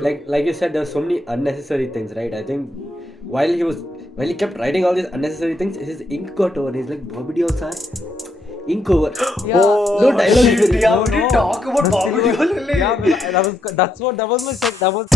like you said, there's so many unnecessary things, right? I think while he kept writing all these unnecessary things, his ink got over. He's like, Bobby Deol sir, ink over. Yeah. No dialogue. Shit, yeah, No, we didn't no. talk about The Bobby silver- Deol only. Yeah, that was my set. That was.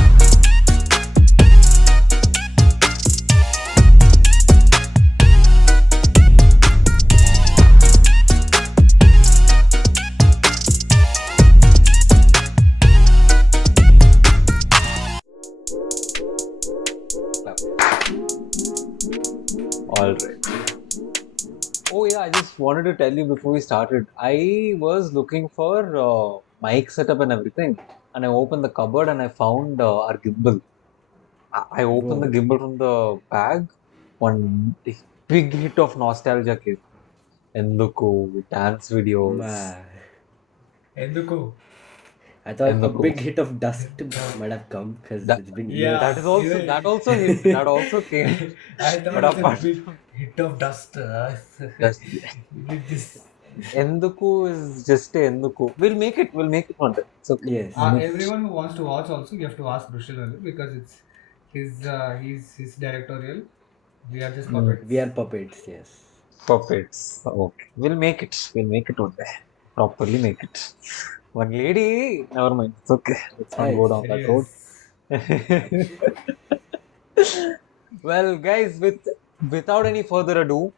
All right. Oh yeah, I just wanted to tell you before we started. I was looking for mic setup and everything, and I opened the cupboard and I found our gimbal. I opened the Bro, gimbal from the bag. One big hit of nostalgia came. Enduko, dance videos. man. Enduko. I thought a Enduko. big hit of dust might have come because That, it's been Yeah. years. that is also Yeah. that also hit. That also came. I But thought it was apart a big from hit of dust. Dust. With this. Enduko is just a Enduko. We'll make it. We'll make it one day. It's okay. Yes. Everyone who wants to watch also, you have to ask Brushal only because it's his directorial. We are just puppets. We are puppets, yes. Puppets. Okay. We'll make it. We'll make it one day. Properly make it. One lady. Never mind. It's okay. Let's not go down that road. Well, guys, without any further ado,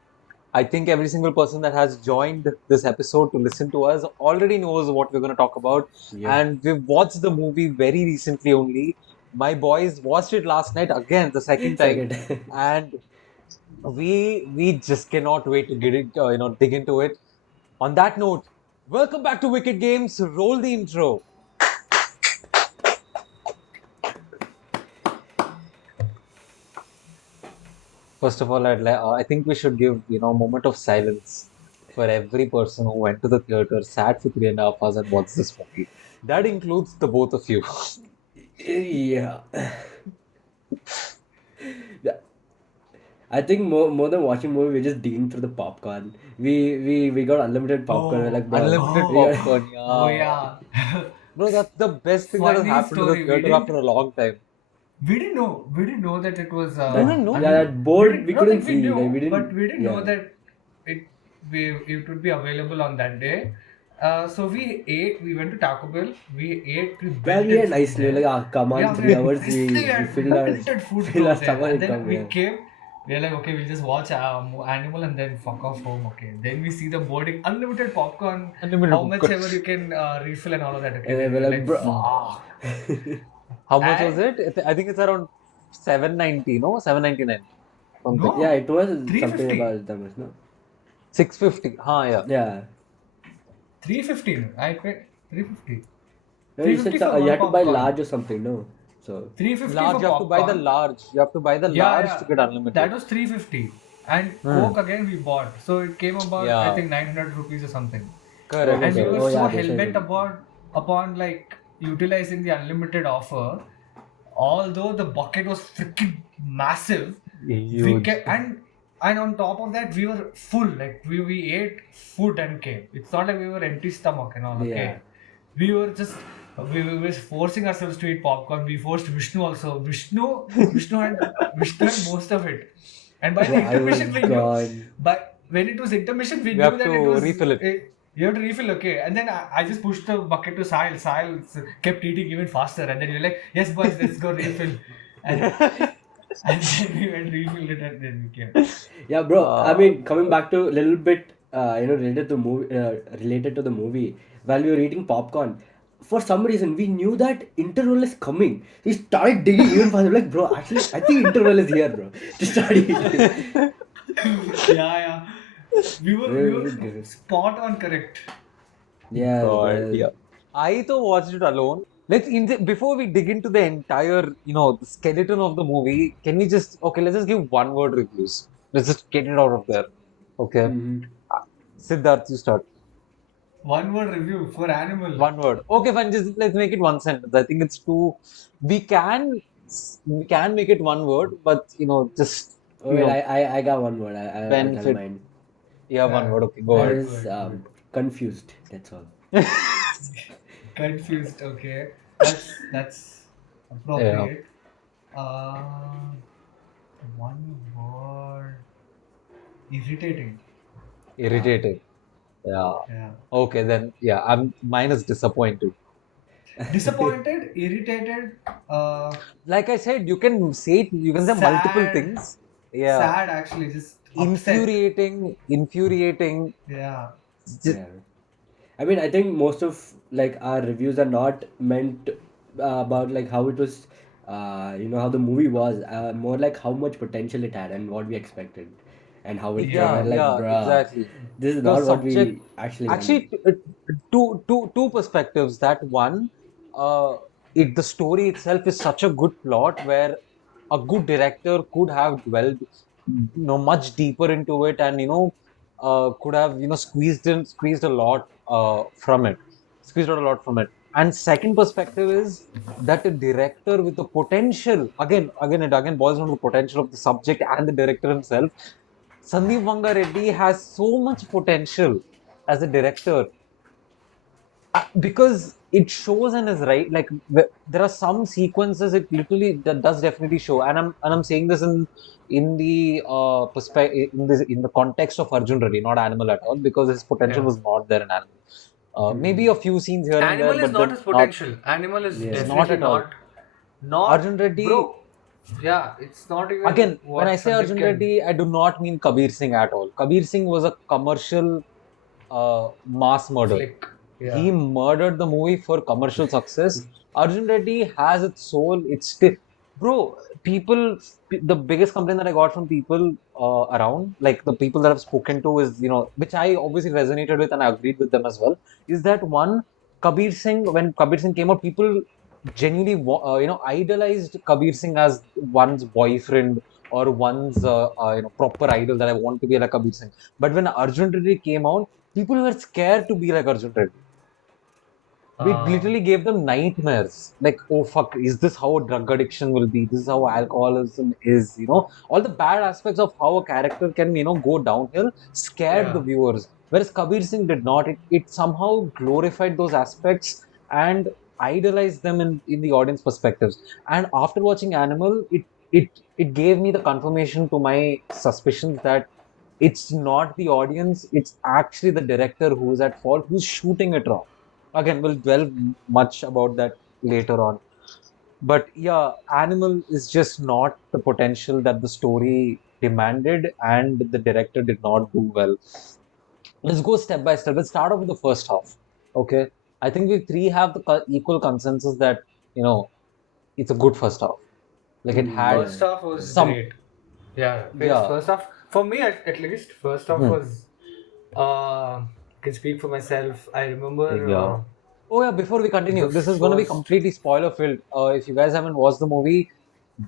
I think every single person that has joined this episode to listen to us already knows what we're going to talk about. Yeah. And we've watched the movie very recently only. My boys watched it last night again, the second time. And we just cannot wait to get it, dig into it. On that note, welcome back to Wicked Games. Roll the intro. First of all, I think we should give a moment of silence for every person who went to the theater, sat for 3.5 hours, and watched this movie. That includes the both of you. Yeah. I think more than watching movie, we're just digging through the popcorn. We got unlimited popcorn. We're like, bro, Unlimited popcorn, yeah. Oh yeah. Bro, that's the best thing that has Funny happened to the story, we theater didn't- after a long time. We didn't know that it was. didn't know? Yeah, that board we not couldn't that see. knew, Like, we didn't. but we didn't know yeah. that it would be available on that day. So we ate. We went to Taco Bell. We ate. Well, we had nicely like, come on, Yeah, 3 hours. nicely We had filled our unlimited food fill our from there. stomach And then come, we yeah. came. We are like, okay, we'll just watch Animal and then fuck off home. Okay. Then we see the boarding, unlimited popcorn, Unlimited how much popcorn. ever you can refill and all of that. Okay. And Then we're we're like, bro. fuck. How much And- was it? I think it's around 790, no? 799. Something. No. Yeah, it was 350. something about that much, no? 650. Yeah. Yeah. 315. I paid 350. No, you said 350 for you had to one buy popcorn. large or something, no? So 350 Large, for you have to buy the popcorn. large. You have to buy the large to get unlimited. That was 350. And Coke again we bought. So it came about Yeah. I think 900 rupees or something. Correct. And we Okay. were Oh, so yeah, they said hell-bent it. upon like utilizing the unlimited offer. Although the bucket was freaking massive, we Huge. kept, and on top of that we were full. Like we ate food and came. It's not like we were empty stomach and all. Okay, Yeah. we were forcing ourselves to eat popcorn. We forced Vishnu also. Vishnu had most of it. And by the I was intermission we knew. gone. But when it was intermission, we We knew have that to it was refill it. You have to refill, okay. And then I just pushed the bucket to Sahil. Sahil kept eating even faster. And then you're like, yes, boys, let's go refill. And then we went refilled it and then we came. Yeah, bro. I mean, coming back to a little bit, related to the movie. While we were eating popcorn, for some reason we knew that interval is coming. We started digging even faster. Like, bro, actually, I think interval is here, bro. Just start eating. Yeah. We were spot on correct. Yeah. God, yeah. I though watched it alone. Before we dig into the entire, the skeleton of the movie, let's just give one word reviews. Let's just get it out of there. Okay. Mhm. Siddharth, you start. One word review for Animal. One word. Okay, fine. Just let's make it one sentence. I think it's too. We can make it one word, but just. Oh, wait, I got one word. I'll tell Benefit. mine. Yeah, one word. Okay, go I ahead. was confused. That's all. Confused, okay. That's Yeah, appropriate. Uh, One word, irritating. Wow. irritating. Yeah. Yeah. Okay, then yeah, I'm mine is disappointed. Disappointed, irritated, Like I said, you can say multiple sad, things. Yeah. sad actually, just upset. Infuriating. Yeah. Just, Yeah. I mean, I think most of like our reviews are not meant about like how it was, how the movie was. More like how much potential it had and what we expected, and how it came. Yeah. And like, bruh, exactly. this is The not what subject, we actually wanted. actually, two perspectives. That one, uh, the story itself is such a good plot where a good director could have dwelled, much deeper into it, and could have squeezed a lot squeezed out a lot from it. And second perspective is that a director with the potential, again it again boils down to the potential of the subject and the director himself. Sandeep Vanga Reddy has so much potential as a director, because it shows and is right. Like there are some sequences it literally that does definitely show, and I'm saying this in the perspective, in the context of Arjun Reddy, not Animal at all, because his potential Yeah. was not there in Animal. Maybe Hmm. a few scenes here and there, Animal is but not then his not. potential. Animal is It's Yeah. not definitely at all. not, Arjun Reddy. bro. Yeah, it's not even Again, when I what say Sandeep Arjun can. Reddy, I do not mean Kabir Singh at all. Kabir Singh was a commercial mass murder. Flick. He Yeah. murdered the movie for commercial success. Arjun Reddy has its soul. It's still, bro. The biggest complaint that I got from people around, like the people that I've spoken to, is which I obviously resonated with and I agreed with them as well. Is that one, Kabir Singh, when Kabir Singh came out, people genuinely idolized Kabir Singh as one's boyfriend or one's proper idol, that I want to be like Kabir Singh. But when Arjun Reddy came out, people were scared to be like Arjun Reddy. We Uh, literally gave them nightmares. Like, oh fuck, is this how drug addiction will be? This is how alcoholism is. All the bad aspects of how a character can, go downhill scared the yeah. viewers. Whereas Kabir Singh did not. It somehow glorified those aspects and idolized them in the audience perspectives. And after watching Animal, it gave me the confirmation to my suspicions that it's not the audience, it's actually the director who is at fault, who's shooting it wrong. Again, we'll dwell much about that later on. But yeah, Animal is just not the potential that the story demanded, and the director did not do well. Let's go step by step. Let's start off with the first half. Okay. I think we three have the equal consensus that, you know, it's a good first half. Like it had First Yeah. half was some, great. Yeah. yeah, First half, for me at least, first half hmm, was. Can speak for myself. I remember. yeah. Oh yeah, before we The continue, this is going to be first. completely spoiler filled. If you guys haven't watched the movie,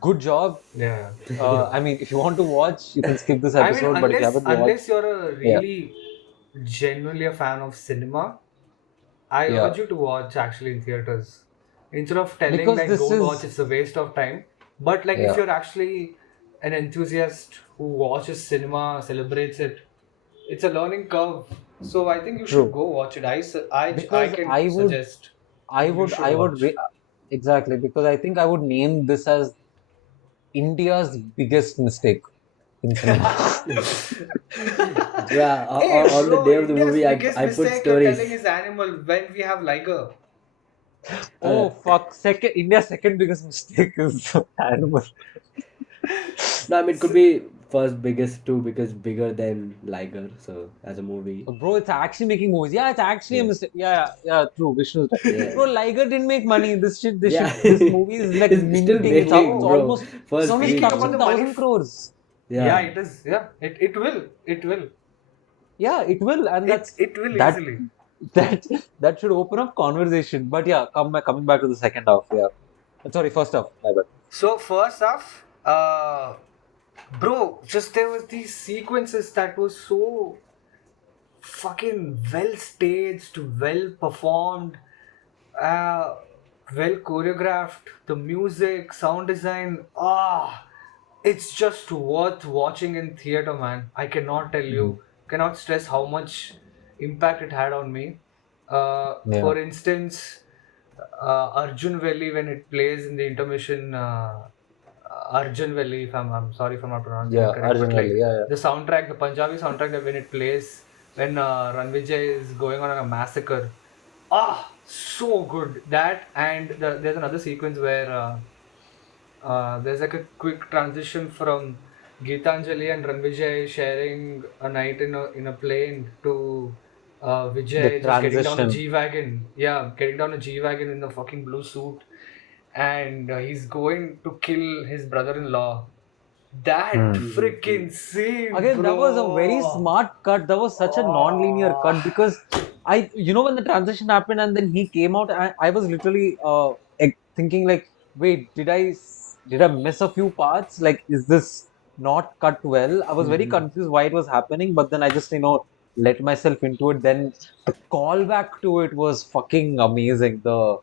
good job. Yeah. I mean, if you want to watch, you can skip this I mean, episode. But if you unless haven't watched, unless you're a yeah, really genuinely a fan of cinema, I yeah, urge you to watch actually in theaters. Instead of telling because like this don't watch, is, it's a waste of time. But like if yeah, you're actually an enthusiast who watches cinema, celebrates it, it's a learning curve. So I think you should true. go watch it. I Because can suggest you should I would watch. exactly, because I think I would name this as India's biggest mistake in cinema. Bruh, Hey on the day bro, of the India's movie, biggest I put mistake you're telling stories. is animal when we have Liger. Uh, Oh fuck! India's second biggest mistake is Animal. no, I mean, it could be first biggest too because bigger than Liger. So as a movie, Bro, it's actually making movies. Yeah, it's actually a yeah, mistake. Yeah, true. Vishnu. yeah, Bro, Liger didn't make money. yeah. This movie is like It's still minting. It's up. making, It's Bro, bro. almost. It's First almost week, speaking about touching the bro. money, 1,000 crores. yeah, Yeah. it is. Yeah, it will. It will. Yeah, it will, and It will that easily. that that should open up conversation. But yeah, coming back to the second half. Yeah, sorry, first half. My bad. So first off, bro, just there was these sequences that was so fucking well staged, well performed, uh, well choreographed. The music, sound design, it's just worth watching in theater, man. I cannot tell Mhm. you, cannot stress how much impact it had on me. Yeah. For instance, Arjun Valley when it plays in the intermission. Arjun Valley, if I'm sorry if I'm not pronouncing it Yeah, correct, but Arjun like Valley. Yeah, the soundtrack, the Punjabi soundtrack, that when it plays when Ranvijay is going on a massacre, so good. That and there's another sequence where there's like a quick transition from Geetanjali and Ranvijay sharing a night in a plane to the Vijay just getting down the transition. G wagon. Yeah, getting down the G wagon in the fucking blue suit, and he's going to kill his brother-in-law. That Hmm. Mhm. freaking scene, Again, that was a very bro. smart cut. That was such a non-linear Oh, cut because when the transition happened and then he came out, I was literally thinking like, wait, did I miss a few parts? Like, is this not cut well? I was very Mhm. confused why it was happening, but then I just let myself into it. Then the callback to it was fucking amazing. The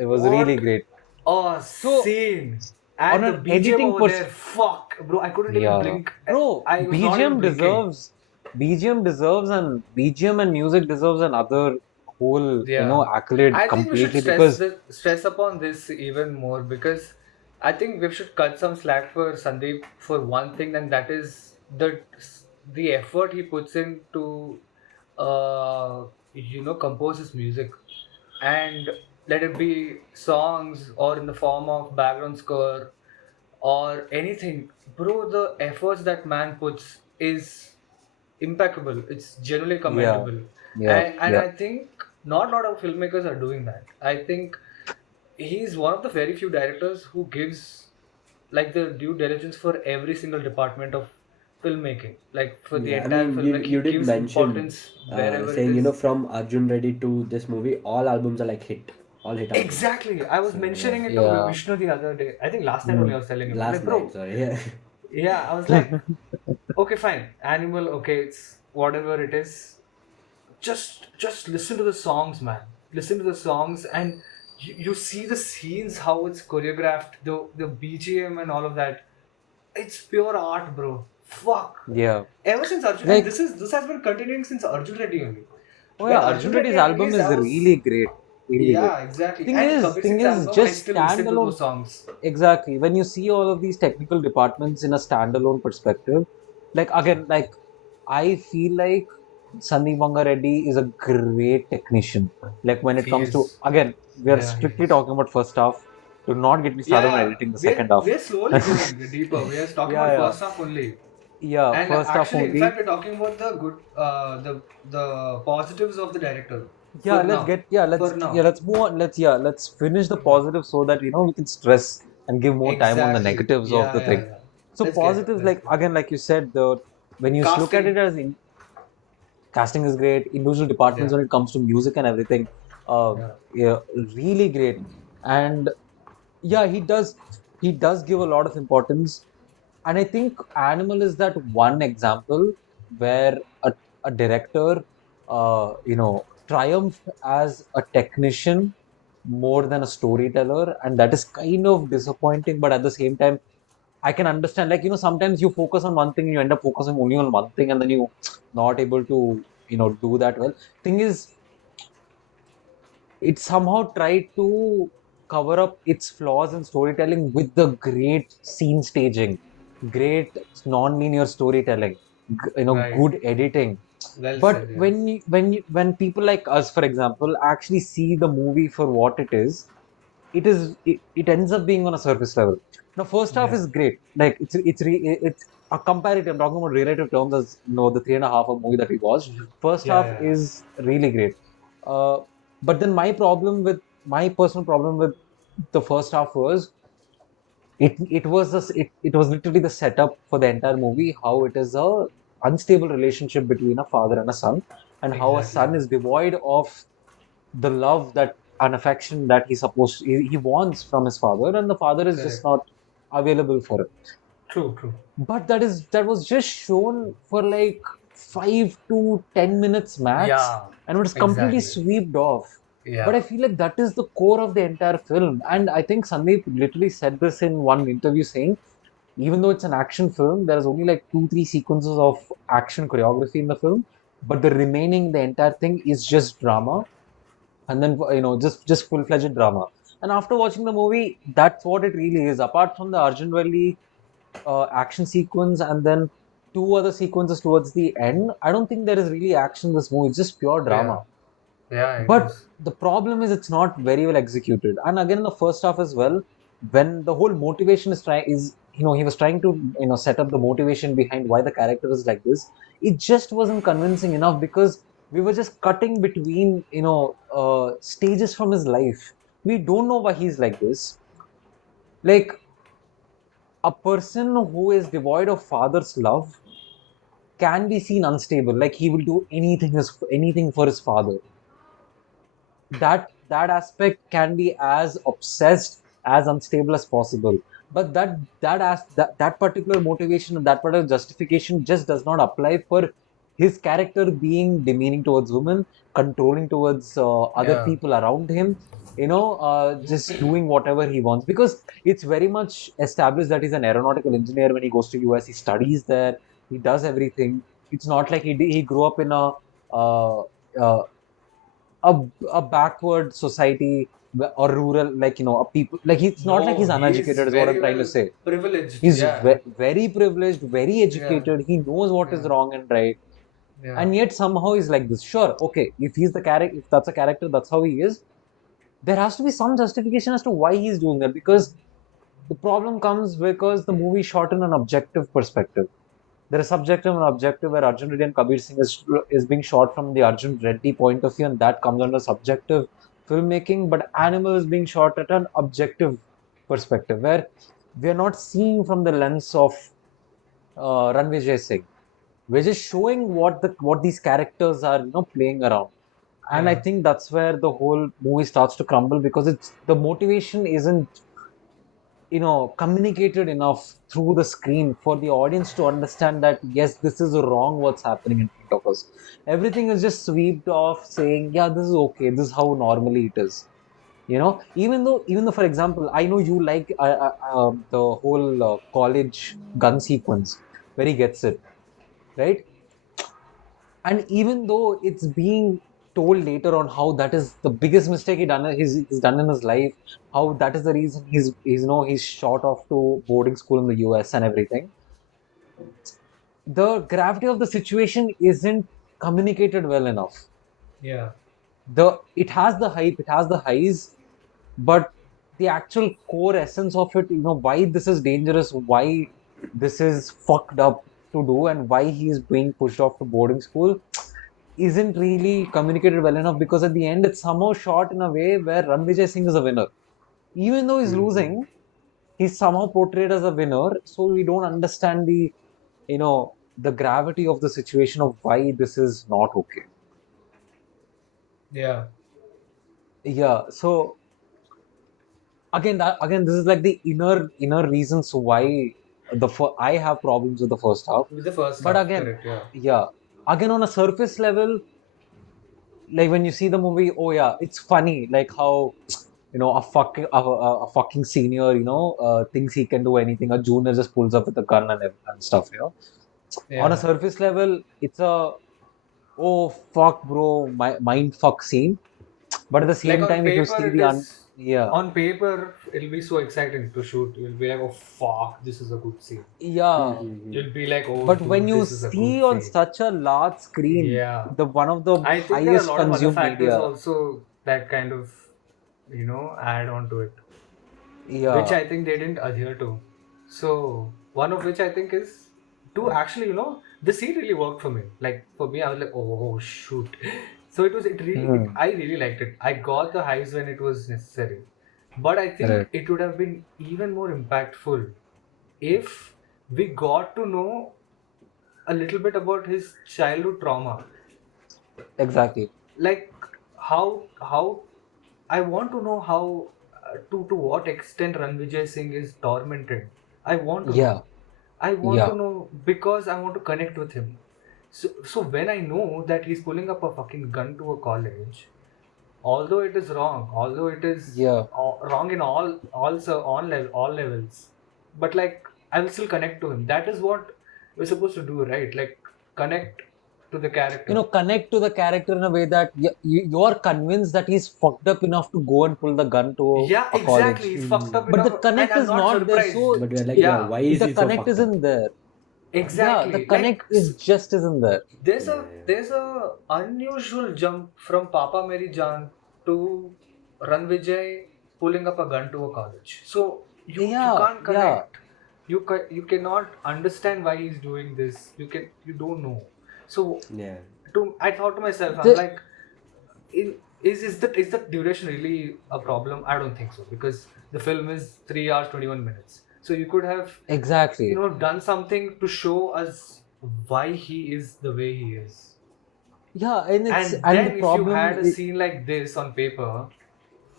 it was really what great. a So scene. on And the an BGM editing over there, perspective. fuck, bro. I couldn't even Yeah, blink. bro, I was not even blinking. BGM and music deserves another whole, Yeah, accolade I think we should completely because stress upon this even more because I think we should cut some slack for Sandeep for one thing, and that is the effort he puts in to compose his music, and let it be songs or in the form of background score or anything, bro. The efforts that man puts is impeccable. It's genuinely yeah, commendable, yeah, and yeah, I think not a lot of filmmakers are doing that. I think he's one of the very few directors who gives like the due diligence for every single department of filmmaking, like for the Yeah, I entire mean, film. you Like he you did gives mention importance wherever it saying is. from Arjun Reddy to this movie, all albums are like hit, all hit albums. Exactly. I was So yeah, mentioning it to yeah. Vishnu the other day. I think last night only Mm. I was telling him. I'm last like, night, bro, sorry, yeah. yeah, I was like, okay, fine. Animal, okay, it's whatever it is. Just listen to the songs, man. Listen to the songs, and you see the scenes, how it's choreographed, the BGM and all of that. It's pure art, bro. Fuck. Yeah. Ever since Arjun, and Like, this has been continuing since Arjun Reddy only. oh When yeah, Arjun Arjun Reddy's Reddy album released, is I was really great. Really great. yeah, exactly. Thing And is, Kabir thing Singh's is, album, I just still listen to standalone. those songs. Exactly. When you see all of these technical departments in a standalone perspective, like again, like I feel like Sandeep Vanga Reddy is a great technician. Like when it He comes to is. again, we are Yeah, he strictly is. talking about first half. Do not get me Yeah, started on yeah. editing the second We're half. we're slowly going deeper. We are talking Yeah, about yeah, first half only. yeah. And First half actually, in only. fact, we're talking about the good, the positives of the director Yeah, for let's now. get For yeah, now, let's move on. Let's finish the for now. positive so that we can stress and give more time on the Exactly. negatives of Yeah, the yeah, thing. yeah. So Let's get there. positives, Let's like get there. again, like you said, the when you look at it Casting. as casting is great, individual departments Yeah, when it comes to music and everything, uh, yeah. yeah, really great. And yeah, he does give a lot of importance. And I think Animal is that one example where a director, triumphed as a technician more than a storyteller, and that is kind of disappointing. But at the same time, I can understand, like, sometimes you focus on one thing and you end up focusing only on one thing, and then you not able to, do that well. Thing is, it somehow tried to cover up its flaws in storytelling with the great scene staging, great non-linear storytelling, Right. good editing. Well But said. Yeah. when people like us, for example, actually see the movie for what it ends up being on a surface level. Now, first half Yeah. is great. Like it's a comparative. I'm talking about relative terms as the 3.5 hour movie that we watched. Mhm. First Yeah, half yeah, yeah. is really great. Uh, but then my personal problem with the first half was it was literally the setup for the entire movie. How it is a unstable relationship between a father and a son, and how a Exactly. son is devoid of the love that and affection that he wants from his father, and the father is just Correct. not available for him. True, true. But that was just shown for like 5 to 10 minutes max, Yeah, and it was completely exactly. swept off. But I Yeah. feel like that is the core of the entire film, and I think Sandeep literally said this in one interview, saying even though it's an action film, there is only like 2 3 sequences of action choreography in the film, but the entire thing is just drama. and then just full-fledged drama. And after watching the movie, that's what it really is. Apart from the Arjun Reddy action sequence and then two other sequences towards the end, I don't think there is really action in this movie. It's just pure Yeah, drama. yeah, it But is. the problem is it's not very well executed. And again, in the first half as well, when the whole motivation is trying is he was trying to set up the motivation behind why the character is like this. It just wasn't convincing enough because we were just cutting between stages from his life. We don't know why he's like this. Like a person who is devoid of father's love can be seen unstable. Like he will do anything for his father. That aspect can be as obsessed as unstable as possible, but that particular motivation and that particular justification just does not apply for his character being demeaning towards women, controlling towards other Yeah, people around him, just doing whatever he wants, because it's very much established that he's an aeronautical engineer. When he goes to US, he studies there, he does everything. It's not like he grew up in uh, uh, a a backward society or rural, like a people, like it's not like no, he's he's uneducated is what I'm very trying to well say. privileged. He's Yeah, very privileged, very yeah, educated, he knows what is yeah, wrong and right, yeah, and yet somehow he's like this. Sure, okay, if he's the character, if that's a character, that's how he is. There has to be some justification as to why he's doing that, because the problem comes because the movie shot in an objective perspective. There is subjective and objective, where Arjun Reddy and Kabir Singh is being shot from the Arjun Reddy point of view, and that comes under subjective filmmaking. But Animal is being shot at an objective perspective, where we are not seeing from the lens of Ranvijay Singh. We're just showing what these characters are, playing around. And I yeah, think that's where the whole movie starts to crumble, because it's the motivation isn't communicated enough through the screen for the audience to understand that yes, this is wrong what's happening in front of us. Everything is just swept off saying, yeah, this is okay, this is how normally it is. Even though, for example, I know you like the whole college gun sequence where he gets it right. And even though it's being told later on how that is the biggest mistake he's done in his life, how that is the reason he's shot off to boarding school in the US and everything, the gravity of the situation isn't communicated well enough. yeah, It has the hype, it has the highs, but the actual core essence of it, why this is dangerous, why this is fucked up to do, and why he is being pushed off to boarding school isn't really communicated well enough, because at the end it's somehow shot in a way where Ranvijay Singh is a winner. Even though he's Mm-hmm. losing, he's somehow portrayed as a winner, so we don't understand the gravity of the situation of why this is not okay. yeah. Yeah, so again this is like the inner reasons why I have problems with the first half. With the first But half, again, correct. Yeah, yeah, again on a surface level, like when you see the movie, oh yeah, it's funny, like how a fucking senior thinks he can do anything, a junior just pulls up with a gun and stuff. On a yeah. surface level, it's a, oh fuck bro, mind fuck scene. But at the Like same on time, if you paper, see it the is. yeah, On paper, it'll be so exciting to shoot. You'll be like, oh fuck, this is a good scene. yeah, Mm-hmm. You'll be like, oh but when dude, you this is a good see on scene. such a large screen, Yeah. the one of the I think there are a highest lot of other consumed factors media. also that kind of, add on to it, which Yeah, I think they didn't adhere to. So one of which I think is to actually, the scene really worked for me. Like for me, I was like, oh shoot. So hmm, I really liked it. I got the highs when it was necessary, but I think right, it would have been even more impactful if we got to know a little bit about his childhood trauma, exactly. like how I want to know how to what extent Ranvijay Singh is tormented. I want to know. Yeah, I want yeah, to know because I want to connect with him. So when I know that he's pulling up a fucking gun to a college, although it is wrong, although it is yeah, wrong in all levels, but like I will still connect to him. That is what we're supposed to do, right? Like connect to the character. connect to the character in a way that you are convinced that he's fucked up enough to go and pull the gun to Yeah, a exactly. college. He's fucked up But the enough, and connect I'm is not not there. surprised. So But we're like, yeah, Yeah, why is the he so connect fucked up? isn't there. Yeah, the exactly. connect is just isn't there. There's Yeah, a there's a unusual jump from Papa Mary Jaan to Ranvijay pulling up a gun to a college. So you Yeah, can't yeah. connect. You cannot understand why he's doing this. You don't know. So yeah, I thought to myself, I'm The, like, is the duration really a problem? I don't think so, because the film is 3 hours 21 minutes. So you could have, exactly. done something to show us why he is the way he is. Yeah, and and the And then if you problem had a scene like this on paper,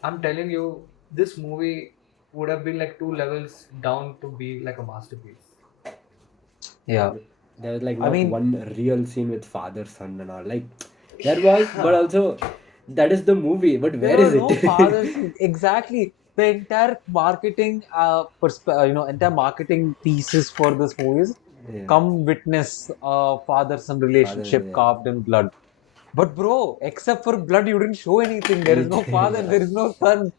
I'm telling you, this movie would have been like 2 levels down to be like a masterpiece. yeah. there was like I not mean, one real scene with father son and all. Like there was, but Yeah. also that is the movie. But there where were is no it? fathers. Exactly. The entire marketing, entire marketing pieces for this movie is Yeah, come witness father-son father. relationship Yeah. carved in blood. But bro, except for blood, you didn't show anything. There is no father, Yeah. there is no son.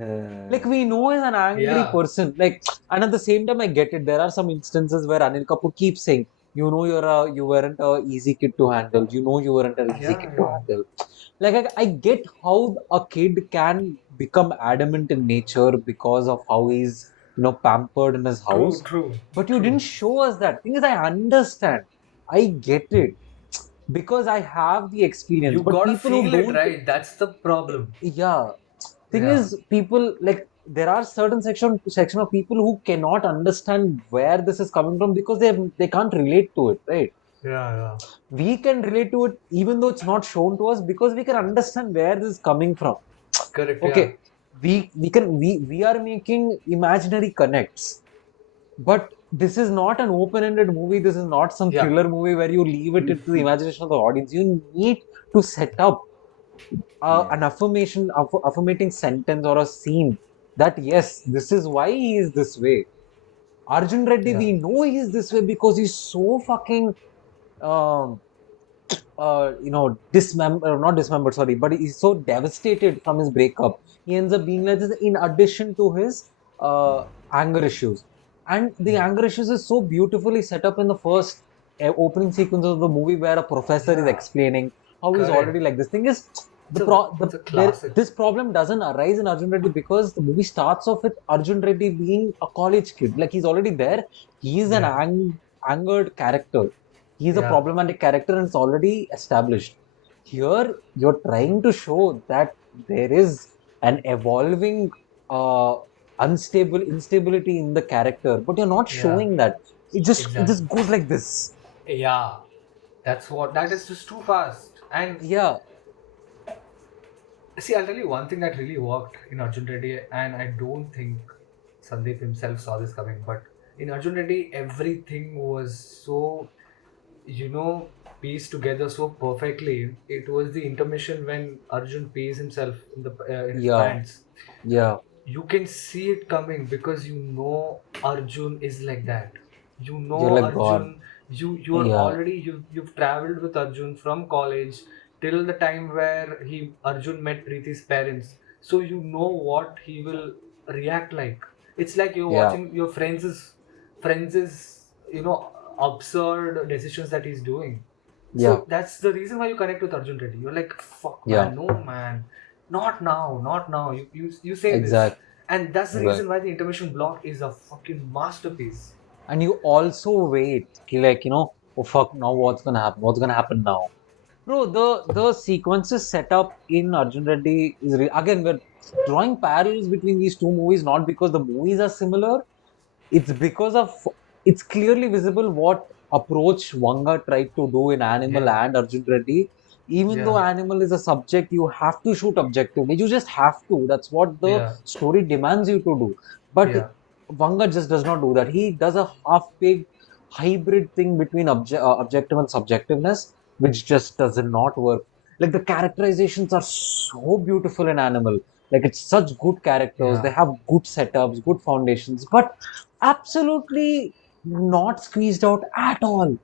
Uh, Like we know he's an angry Yeah. person. Like, and at the same time, I get it. There are some instances where Anil Kapoor keeps saying, you weren't a easy kid to handle. You know, you weren't an easy Yeah, kid to yeah. handle. Like, I get how a kid can become adamant in nature because of how he's, pampered in his True, house. true, But you true. didn't show us that. Thing is, I understand. I get it because I have the experience. You But gotta people who feel it, don't, right? That's the problem. yeah. Thing Yeah. is, people like there are certain section of people who cannot understand where this is coming from because they can't relate to it, right? Yeah, yeah. We can relate to it even though it's not shown to us because we can understand where this is coming from. Correct, yeah. Okay, we are making imaginary connects, but this is not an open-ended movie. This is not some Yeah. thriller movie where you leave it to the imagination of the audience. You need to set up yeah, an affirmating sentence or a scene that yes, this is why he is this way. Arjun Reddy, Yeah. we know he is this way because he's so fucking um, not dismembered, sorry, but he's so devastated from his breakup. He ends up being like this in addition to his anger issues. And the Yeah. anger issues is so beautifully set up in the first opening sequence of the movie where a professor is Yeah. explaining how he's already Correct. like this thing is It's a classic. this problem doesn't arise in Arjun Reddy because the movie starts off with Arjun Reddy being a college kid. Like he's already there. He's an Yeah. angered character. He's a Yeah. problematic character and it's already established. Here, you're trying to show that there is an evolving unstable instability in the character, but you're not Yeah. showing that. It Exactly. just goes like this. Yeah. That is just too fast. And Yeah, see, I'll tell you one thing that really worked in Arjun Reddy, and I don't think Sandeep himself saw this coming, but in Arjun Reddy, everything was so, you know, pieced together so perfectly. It was the intermission when Arjun pees himself in his yeah, pants. yeah, You can see it coming because you know Arjun is like that. You you're know like God. Arjun. You're Yeah, already you've traveled with Arjun from college till the time where he Arjun met Preeti's parents. So you know what he will react like. It's like you're yeah, watching your friends' absurd decisions that he's doing. yeah, So that's the reason why you connect with Arjun Reddy. You're like, fuck yeah, man, no man, not now, not now. You say this, exactly. and that's the Right. reason why the intermission block is a fucking masterpiece. And you also wait, like, oh fuck, now what's gonna happen? What's gonna happen now? Bro, the sequences set up in Arjun Reddy is again we're drawing parallels between these two movies, not because the movies are similar, it's because of it's clearly visible what approach Vanga tried to do in Animal Yeah, and Arjun Reddy. Even yeah, though Animal is a subject, you have to shoot objectively. You just have to. That's what the yeah, story demands you to do. But yeah, Vanga just does not do that. He does a half-baked hybrid thing between objective and subjectiveness, which just does not work. Like the characterizations are so beautiful in Animal. Like it's such good characters. They yeah. have good setups, good foundations, but absolutely not squeezed out at all.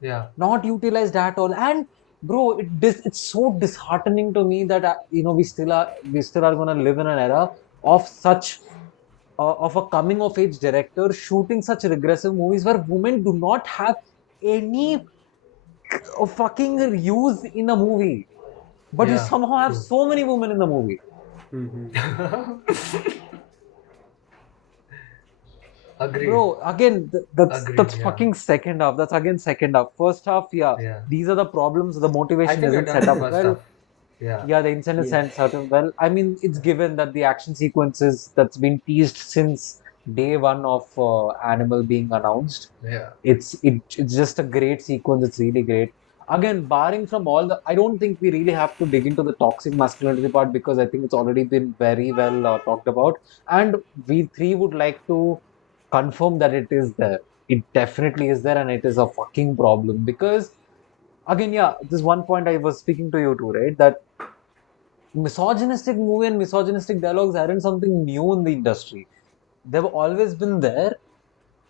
Yeah. not utilized at all. And bro, it's so disheartening to me that we still are going to live in an era of such of a coming of age director shooting such regressive movies where women do not have any fucking use in a movie, but you Yeah. somehow have True. so many women in the movie. Agreed. Bro, again, that's Agreed. Yeah. fucking second half. That's again second half. First half, yeah, Yeah. these are the problems. The I motivation think we're isn't done set with up first well. stuff. Yeah. Yeah, the incentive Yeah. sense certain well. I mean, it's given that the action sequences that's been teased since day one of Animal being announced. Yeah. It's just a great sequence. It's really great. Again, barring from all the, I don't think we really have to dig into the toxic masculinity part because I think it's already been very well talked about, and we three would like to confirm that it is there. It definitely is there, and it is a fucking problem because again, yeah, this one point I was speaking to you too, right? That misogynistic movie and misogynistic dialogues aren't something new in the industry. They've always been there,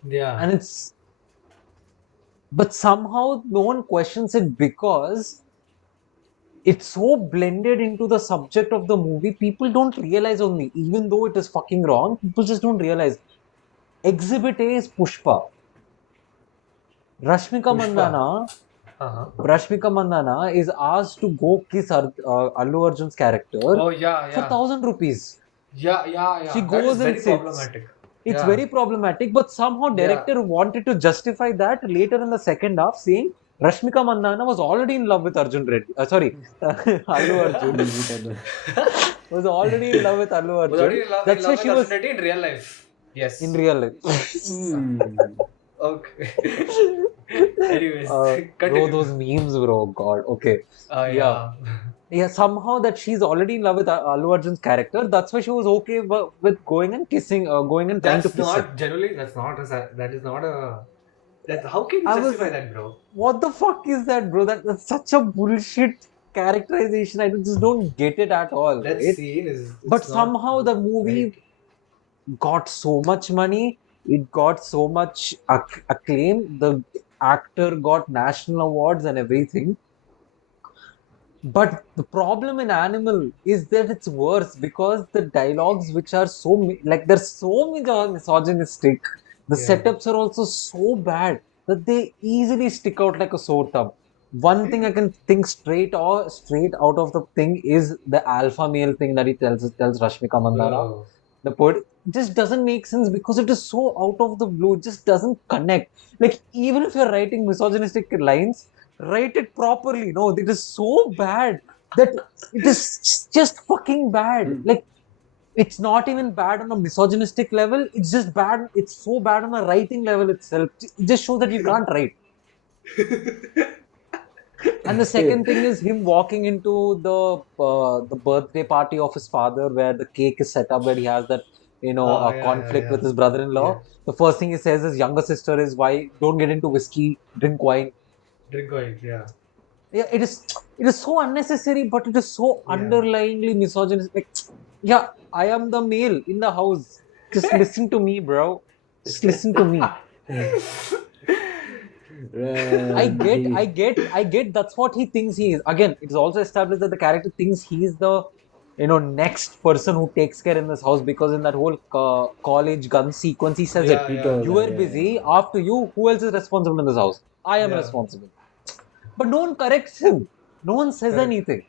Yeah. and but somehow no one questions it because it's so blended into the subject of the movie. People don't realize only, even though it is fucking wrong, people just don't realize. Exhibit A is Pushpa. Rashmika Pushpa. Mandana, Uh-huh. Rashmika Mandana is asked to go kiss Allu Arjun's character Oh yeah, for yeah. 1,000 rupees. Yeah, yeah, She yeah. That is goes and very sits. problematic. It's Yeah. very problematic, but somehow Yeah. director wanted to justify that later in the second half, saying Rashmika Mandana was already in love with Arjun Reddy. Sorry, Allu Arjun With other. was already in love with Allu Was Arjun. already in That's why love she with Arjun was Reddy in real life. in Yes. real life. Hmm. Okay. Anyways, Bro, continue. those memes, bro. God, okay, yeah. Yeah. Yeah, somehow that she's already in love with Allu Arjun's character. That's why she was okay with going and kissing, going and trying to That's kiss him. not generally. That's not a. That is not a. That how can you I was justify like, that, bro? what the fuck is that, bro? That's such a bullshit characterization. I just don't get it at all, That right? scene is. But It's not somehow the right. movie got so much money. It got so much acclaim. The actor got national awards and everything. But the problem in Animal is that it's worse because the dialogues, which are like they're so misogynistic, the Yeah. setups are also so bad that they easily stick out like a sore thumb. One thing I can think straight out of the thing is the alpha male thing that he tells Rashmika Mandana. Bro. The poet just doesn't make sense because it is so out of the blue. It just doesn't connect. Like even if you're writing misogynistic lines, write it properly. No, it is so bad that it is just fucking bad. Hmm. Like it's not even bad on a misogynistic level. It's just bad. It's so bad on a writing level itself. It just shows that you can't write. And the second thing is him walking into the birthday party of his father, where the cake is set up, where he has that Ah, a yeah, yeah, conflict with yeah. his brother-in-law. Yeah. The first thing he says his younger sister is, "Why don't get into whiskey, drink wine." Drink oil. Yeah. Yeah, it is so unnecessary, but it is so Yeah. underlyingly misogynist. Like, yeah, I am the male in the house. Just listen to me, bro. Just listen to me. He, I get. That's what he thinks he is. Again, it's also established that the character thinks he is the, next person who takes care in this house because in that whole college gun sequence, he says it. Yeah, he yeah, told You that, were yeah. busy. After you, who else is responsible in this house? I am yeah. responsible. But no one corrects him. No one says Correct. anything.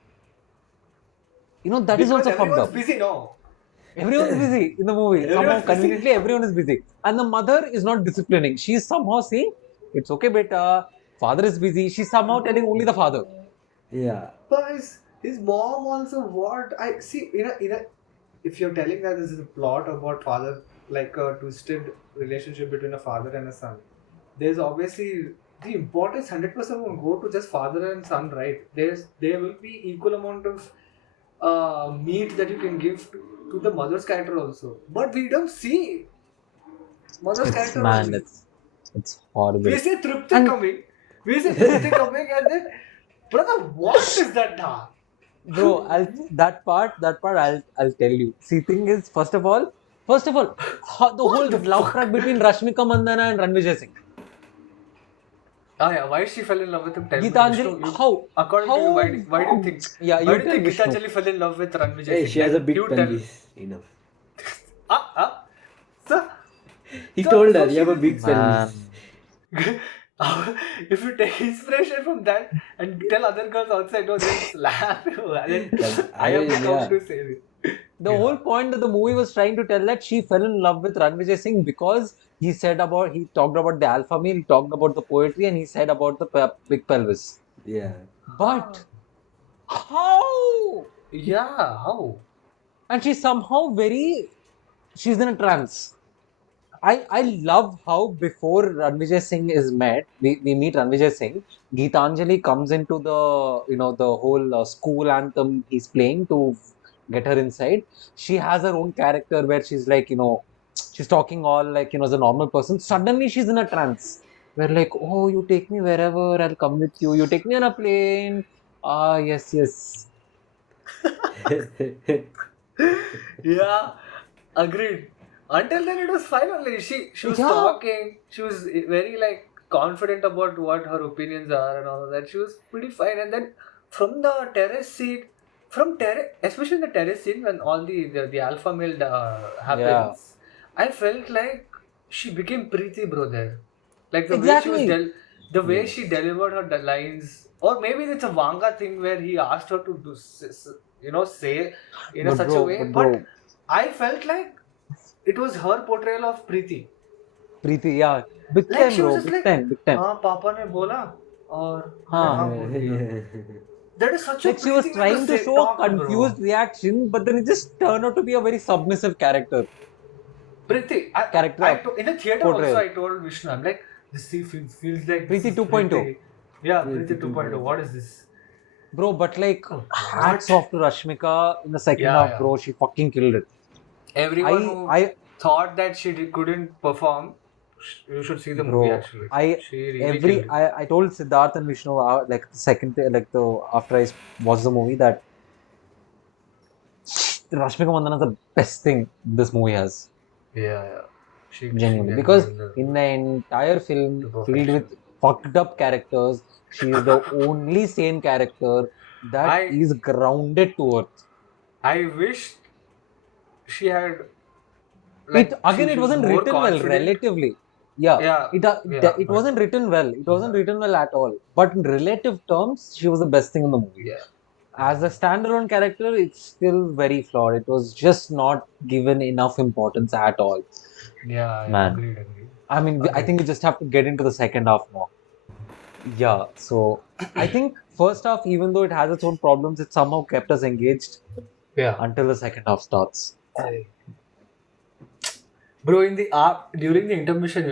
That is Because also fucked everyone's up. busy now. Everyone's busy in the movie. Somehow, Everyone's busy. conveniently, everyone is busy. And the mother is not disciplining. She is somehow saying, "It's okay, beta. Father is busy." She's somehow telling only the father. Yeah. But his mom also what I see in a if you're telling that this is a plot about father like a twisted relationship between a father and a son, there's obviously the importance 100% won't go to just father and son, right? There will be equal amount of meat that you can give to the mother's character also. But we don't see mother's It's character man, only. it's horrible. We see Trupti And coming. We see Trupti coming and then brother, what is that now? bro, I'll tell you. See, thing is, first of all, the What whole the love fuck? track between Rashmika Mandana and Ranvijay Singh. Oh yeah, why she fell in love with him? Tell me, Gitanjali, Vishnu. You, how, according to you, why do you think yeah, why you do you tell think Vishnu. Gitanjali fell in love with Ranvijay Hey, Singh? she has a Like big you tell. pelvis. Enough. Ah ah. So He so told her, so you have she's a in big pelvis. Man, if you take inspiration from that and tell other girls outside, no, they'll slap you. Then I have come Yeah. to save you. the whole Yeah. point of the movie was trying to tell that she fell in love with Ranvijay Singh because he talked about the alpha male, he talked about the poetry, and he said about the big pelvis. Yeah. Huh. But how? Yeah. How? And she's in a trance. I love how before Ranvijay Singh is met, we meet Ranvijay Singh. Geetanjali comes into the whole school anthem he's playing to get her inside. She has her own character where she's like, she's talking all like, as a normal person. Suddenly she's in a trance where like, oh, you take me wherever, I'll come with you. You take me on a plane. Ah, yes, yes. Yeah, agreed. Until then, it was fine only. She was Yeah, talking. She was very like confident about what her opinions are and all of that. She was pretty fine. And then from the terrace scene, especially in the terrace scene when all the alpha male yeah. happens, I felt like she became Preeti bro there. Like Exactly. the way she Yes. delivered her lines, or maybe it's a Vanga thing where he asked her to say in a such a way, But but bro, I felt like it was her portrayal of Preeti. Preeti, yeah. Big Like time, she was bro. just Big like, time, big time. हाँ पापा ने बोला और मैंने Huh. हाँ बोल दिया. Yeah. That is such a Like she was Preeti way to trying to say show a talk, confused bro. reaction, but then it just turned out to be a very submissive Preeti, character in the theater also portrayal. I told Vishnu, I'm like, this feels like this Preeti is 2.0. Preeti. Yeah, Pretty Preeti too 2.0. much. What is this? Bro, but like, Oh, hats what? off to Rashmika in the second Yeah, half, yeah. bro. She fucking killed it. Everyone I, who I, thought that couldn't perform, you should see the movie bro, actually. I, She really killed it. I told Siddharth and Vishnu, like the second, like the, after I watched the movie that Rashmika Mandana is the best thing this movie has. Yeah, yeah. She Genuinely, can because bring the in the entire film to filled perfection. with fucked up characters, she is the only sane character that I is grounded to earth. I wish she had It like again, it she was wasn't more written well, confident. relatively. Yeah, Yeah, yeah, it but wasn't written well. It wasn't yeah, written well at all. But in relative terms, she was the best thing in the movie. yeah, As a standalone character, it's still very flawed. It was just not given enough importance at all. yeah, yeah. Man, Agreed. I mean, I Agreed. think we just have to get into the second half now. Yeah, so I think first half, even though it has its own problems, it somehow kept us engaged Yeah. until the second half starts. Bro, in the during the intermission,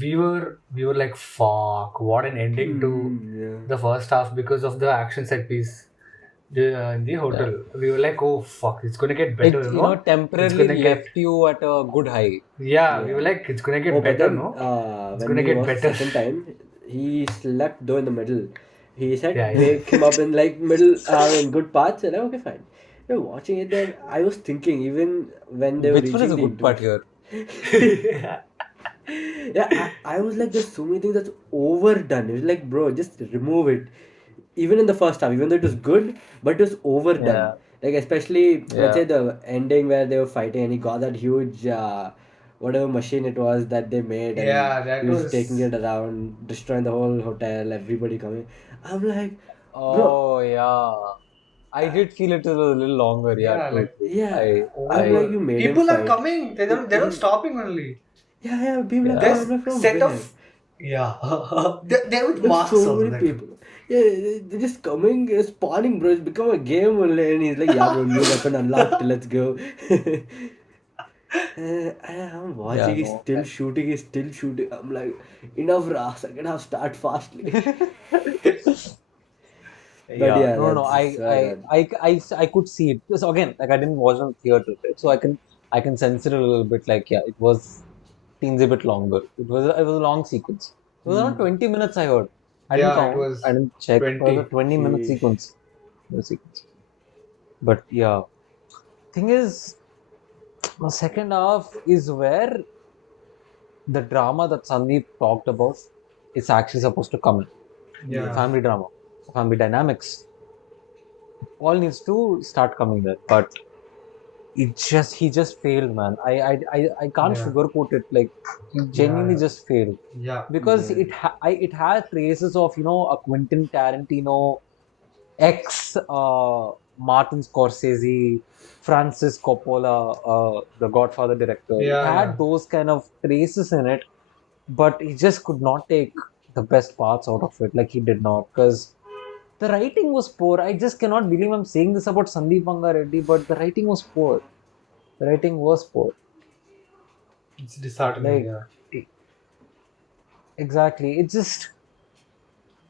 we were like, fuck, what an ending to Yeah. the first half because of the action set piece. In the Yeah. hotel, we were like, oh fuck, it's gonna get better, It, It's temporarily gonna get left you at a good high. yeah. We Yeah. were like, it's gonna Oh, get but better, then no? It's when gonna we get watched the better. second time, he slept though in the middle. He said, Yeah, wake him up in like middle, in good parts. And I'm okay, fine. We're watching it then. I was thinking, even when they were Which one is reaching a the good part here? yeah. yeah, I was like, there's so many things that's overdone. It was like, bro, just remove it. Even in the first half, even though it was good, but it was overdone. Yeah, Like, especially, let's yeah. say the ending where they were fighting and he got that huge, whatever machine it was that they made, and Yeah, he that was taking was it around, destroying the whole hotel, everybody coming. I'm like, bro, Oh, yeah. I did feel it was a little longer. Yeah, yeah, true, like true. yeah. I'm like, I, over. you made him People are fight. coming. They're not He, stopping only. yeah, people are coming. yeah. I'm There's like, from set where? of yeah. they're with There's masks so also. many Like people. Yeah, they're just coming, spawning, bro. It's become a game only. And he's like, yeah, bro, new weapon unlocked. Let's go. I'm watching. Yeah, He's no. still shooting. He's still shooting. I'm like, enough, Ra. Second half, start fastly. But Yeah, yeah, no, no, no. that's well done. I could see it. Because again, like I didn't watch it on theater, right? So I can sense it a little bit. Like, yeah, it was teens a bit longer. It was a long sequence. It was around Hmm. 20 minutes. I heard. I didn't yeah, it count. I was didn't check. But it was a 20. 20-minute Sheesh. sequence. The sequence. But yeah, thing is, the second half is where the drama that Sandeep talked about. it's actually supposed to come in. The Yeah. Yes. family drama, the family dynamics, all needs to start coming there. But he just failed, man. I can't Yeah. sugarcoat it. Like he Yeah. genuinely just failed Yeah. because Yeah. it has traces of a Quentin Tarantino ex Martin Scorsese, Francis Coppola, the Godfather director. It Yeah. had Yeah. those kind of traces in it, but he just could not take the best parts out of it. Like he did not, because the writing was poor. I just cannot believe I'm saying this about Sandeep Vanga Reddy, but the writing was poor. The writing was poor. It's disheartening. Like Yeah. e- exactly, it's just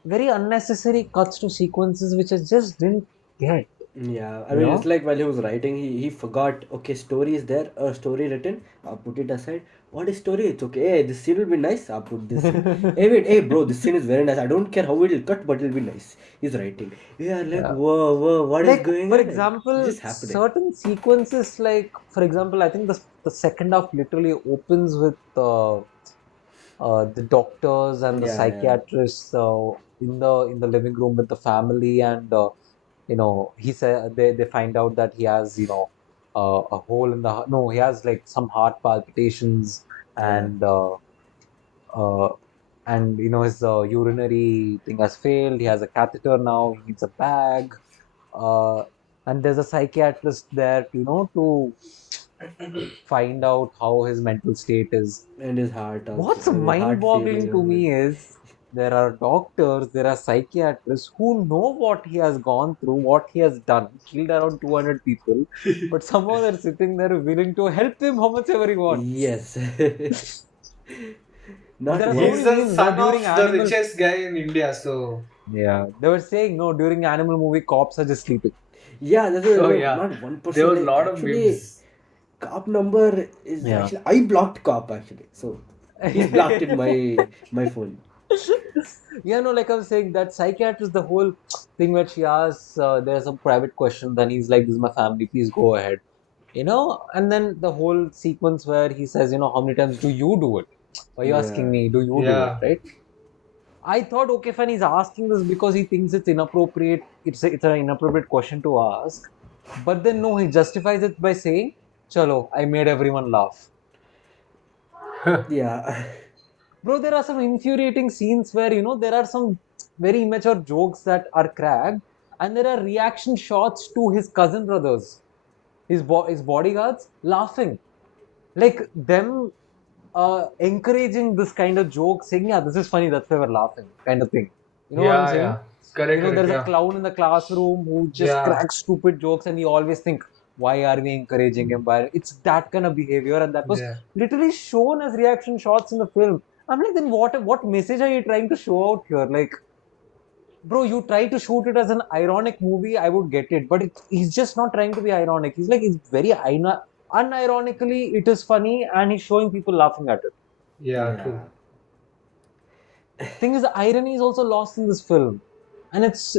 very unnecessary cuts to sequences which I just didn't get. Yeah, I You mean, it's know. like while he was writing, he forgot, okay, story is there, a story written, I'll put it aside. What is story? It's okay. Hey, this scene will be nice. I'll put this scene. Hey, wait, hey, bro, this scene is very nice. I don't care how it'll cut, but it'll be nice. He's writing. Yeah, like, Yeah. whoa, whoa, what is Like going for on? Like, it's example, just happening. certain sequences, like for example, I think the second half literally opens with the doctors and the Yeah, yeah, psychiatrists in the living room with the family, and he said they find out that he has a hole in the no, he has like some heart palpitations, yeah. and uh, his urinary thing has failed. He has a catheter now. He needs a bag. Uh, and there's a psychiatrist there, to find out how his mental state is. And his heart also. What's I mean, heart mind-boggling feeling to as well. me is there are doctors, there are psychiatrists who know what he has gone through, what he has done, killed around 200 people, but somehow they're sitting there willing to help him how much ever he wants. Yes. Not There are so work. He's many the memes, no, son during of the animal. richest guy in India. So, Yeah, they were saying no, during animal movie, cops are just sleeping. Yeah, that's what, oh no, yeah, not one there person. was a Like, lot of actually, memes. cop number is Yeah. actually I blocked cop actually, so he's blocked in my phone. Yeah, no, like I was saying, that psychiatrist, the whole thing where she asks, there's a private question, then he's like, this is my family, please go ahead. And then the whole sequence where he says, how many times do you do it? Why are you asking Yeah, me, do you do it, Yeah. right? I thought, okay, fine, he's asking this because he thinks it's inappropriate. It's an inappropriate question to ask. But then, no, he justifies it by saying, Chalo, I made everyone laugh. yeah, Bro, there are some infuriating scenes where, there are some very immature jokes that are cracked, and there are reaction shots to his cousin brothers, his bodyguards, laughing. Like them encouraging this kind of joke, saying, yeah, this is funny, that's why we're laughing, kind of thing. You know what I'm Yeah. saying? Yeah. Correct. Correct. There's a Yeah. clown in the classroom who just Yeah. cracks stupid jokes, and we always think, why are we encouraging him? Why? It's that kind of behavior, and that was Yeah. literally shown as reaction shots in the film. I'm like, then what message are you trying to show out here? Like, bro, you try to shoot it as an ironic movie, I would get it, but he's just not trying to be ironic. He's like, it's very unironically, it is funny, and he's showing people laughing at it. Yeah. True. yeah, Thing is, the irony is also lost in this film, and it's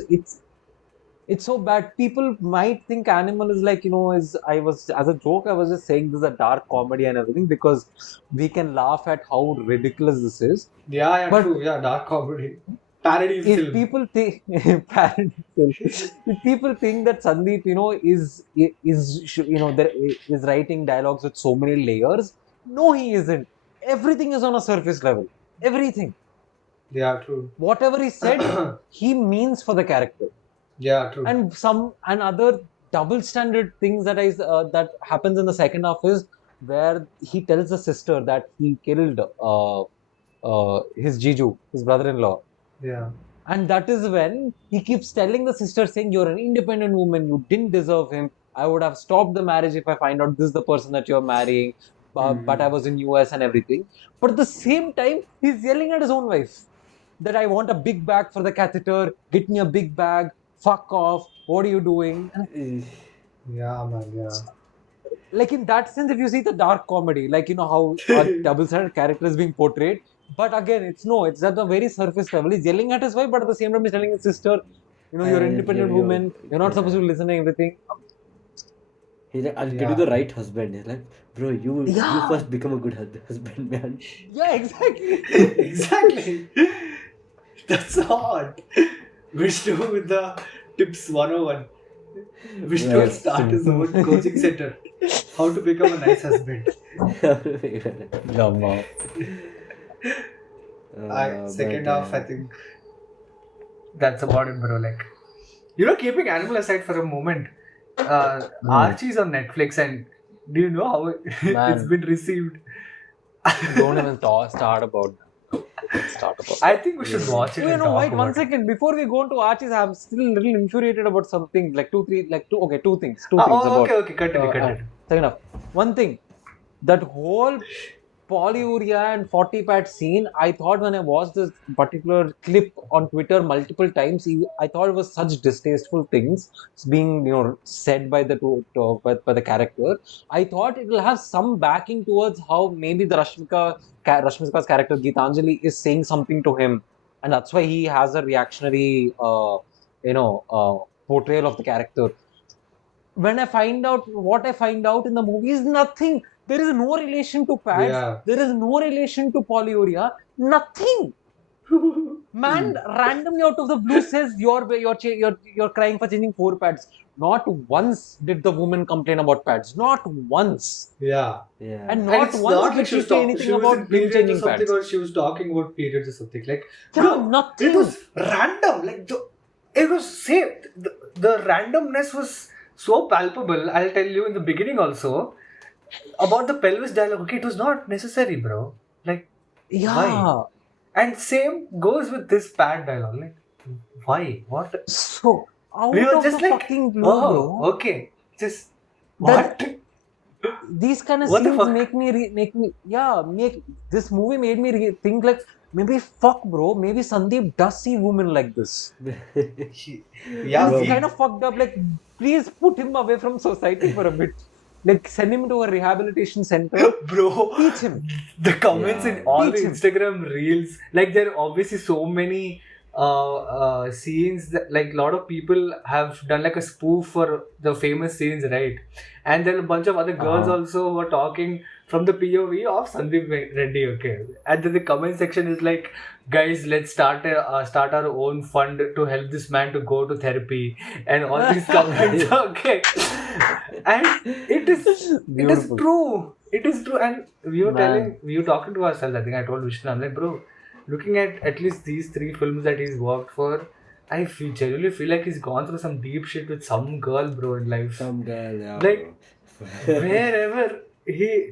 so bad. People might think Animal is like, is I was as a joke, I was just saying this is a dark comedy and everything because we can laugh at how ridiculous this is. Yeah. Yeah. But True. Yeah. Dark comedy. Parody if film. people think parody film, if people think that Sandeep, there is writing dialogues with so many layers, no, he isn't. Everything is on a surface level. Everything, Yeah. True. whatever he said, he means for the character. Yeah. True. And some and other double standard things that happens in the second half is where he tells the sister that he killed his jiju, his brother-in-law, Yeah. and that is when he keeps telling the sister, saying, you're an independent woman, you didn't deserve him, I would have stopped the marriage if I find out this is the person that you're marrying, but I was in US and everything. But at the same time, he's yelling at his own wife that I want a big bag for the catheter, get me a big bag, fuck off, what are you doing? And Eh, Yeah, man. Yeah. like in that sense, if you see the dark comedy, like how a double-sided character is being portrayed, but again, it's at a very surface level. He's yelling at his wife, but at the same time, he's telling his sister, you're an independent you're, woman, you're not supposed yeah. to listen to everything. He's like, I'll get you Yeah. the right husband. He's like, bro, you Yeah, first become a good husband, man. yeah, exactly. Exactly. That's hot. Vishnu with the tips 101. Vishnu will Right. start his own coaching center. How to become a nice husband. Gamma. Second But half, I think that's about it, bro. Like, keeping animal aside for a moment, Archie's on Netflix, and do you know how it's Man, been received? don't even start about that. Don't start about I that. think we should watch it Oh, and talk wait, one about it. second. Before we go on to Archie's, I'm still a little infuriated about something. Like two things. Two things Oh, about. okay, continue. Second off, one thing. That whole polyuria and 40 pad scene, I thought when I watched this particular clip on Twitter multiple times, I thought it was such distasteful things being said by by the character. I thought it will have some backing towards how maybe the Rashmika's character Geetanjali is saying something to him, and that's why he has a reactionary portrayal of the character. When I find out what I find out in the movie is nothing. There is no relation to pads. Yeah. There is no relation to polyuria. Nothing. Man randomly out of the blue says you're crying for changing 4 pads. Not once did the woman complain about pads. Not once. Yeah. yeah. And And not it's once not like did she she was say talking, anything she was in about him periods or changing something, pads. or she was talking about periods or something. Like, Yeah, bro, nothing. it was random. Like, it was same. The randomness was so palpable. I'll tell you in the beginning also about the pelvis dialogue. Okay, it was not necessary, bro. Like, why? Yeah. And same goes with this pad dialogue. Like, why? What? So We out were of just the like, fucking blue, oh, bro. okay. Just, That what? these kind of What the scenes fuck? make this movie made me think like maybe fuck bro, maybe Sandeep does see women like this. Yeah, He's Bro, kind of fucked up. Like, please put him away from society for a bit. Like, send him to a rehabilitation center. bro, Teach him. the comments yeah. in all the Teach him. Instagram reels, like there are obviously so many scenes that like a lot of people have done like a spoof for the famous scenes, right? And then a bunch of other girls Uh-huh. also were talking from the POV of Sandeep Reddy, okay? And then the comment section is like, guys, let's start our own fund to help this man to go to therapy, and all these comments, okay? And it is Beautiful. true. It is true. And Man. we were talking to ourselves. I think I told Vishnu, I'm like, bro, looking at least these 3 films that he's worked for, genuinely feel like he's gone through some deep shit with some girl, bro, in life. Some girl, yeah, Like, bro. wherever he